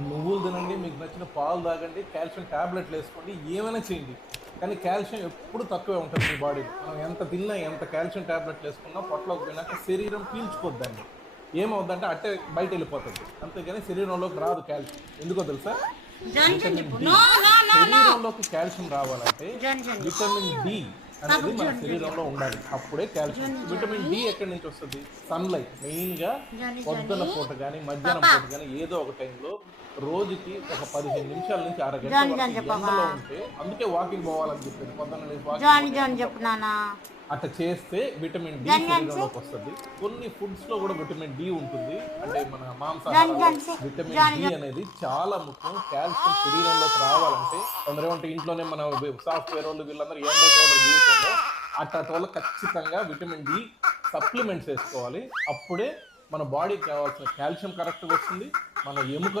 నువ్వులు తినండి, మీకు నచ్చిన పాలు తాగండి, కాల్షియం టాబ్లెట్లు వేసుకోండి, ఏమైనా చేయండి. కానీ కాల్షియం ఎప్పుడు తక్కువే ఉంటుంది మీ బాడీలో. మనం ఎంత తిన్నా, ఎంత కాల్షియం టాబ్లెట్లు వేసుకున్నా పొట్టలోకి పోయినాక శరీరం పీల్చుకోద్దు దాన్ని. ఏమవుద్దంటే అట్టే బయట వెళ్ళిపోతుంది. అంతేగాని శరీరంలోకి రాదు కాల్షియం. ఎందుకో తెలుసా? జాన్ జాన్ విటమిన్ చెప్పు. D. No no no no. శరీరంలోకి కాల్షియం రావాలంటే జాన్ జాన్ చెప్పు. విటమిన్ డి బాబు అనేది మన జాన్ జాన్ శరీరంలో చెప్పు. ఉండాలి. అప్పుడే కాల్షియం. జాని విటమిన్ డి జాని ఎక్కడి నుంచి వస్తుంది? సన్లైట్. మెయిన్గా జాని పొద్దున జాని పూట కానీ మధ్యాహ్నం పాపా పూట కానీ ఏదో ఒక టైంలో రోజుకి ఒక 15 నిమిషాల నుంచి అరగంట జాని వరకు జాని చెప్పవా. ఎండలో ఉంటే, అందుకే వాకింగ్ పోవాలని చెప్పేది. పొద్దున్న లేచి వాకింగ్ జాని పోతే జాని ఎంత చెప్పు నాన్న. అట్లా చేస్తే విటమిన్ డి జాని జాని శరీరంలోకి వస్తుంది. కొన్ని ఫుడ్స్ లో కూడా విటమిన్ డి ఉంటుంది. అంటే మన జాని మాంసాహారాల్లో జాని విటమిన్ జాని డి జాని అనేది చాలా ముఖ్యం. కాల్షియం శరీరంలోకి రావాలంటే కొందరు ఏమంటే ఇంట్లోనే మన సాఫ్ట్వేర్ వాళ్ళు వీళ్ళందరూ ఎండ జీవితంలో అట్లాంటి వాళ్ళు ఖచ్చితంగా విటమిన్ డి సప్లిమెంట్స్ వేసుకోవాలి. అప్పుడే మన బాడీకి కావాల్సిన కాల్షియం కరెక్ట్గా వస్తుంది. మన ఎముకలు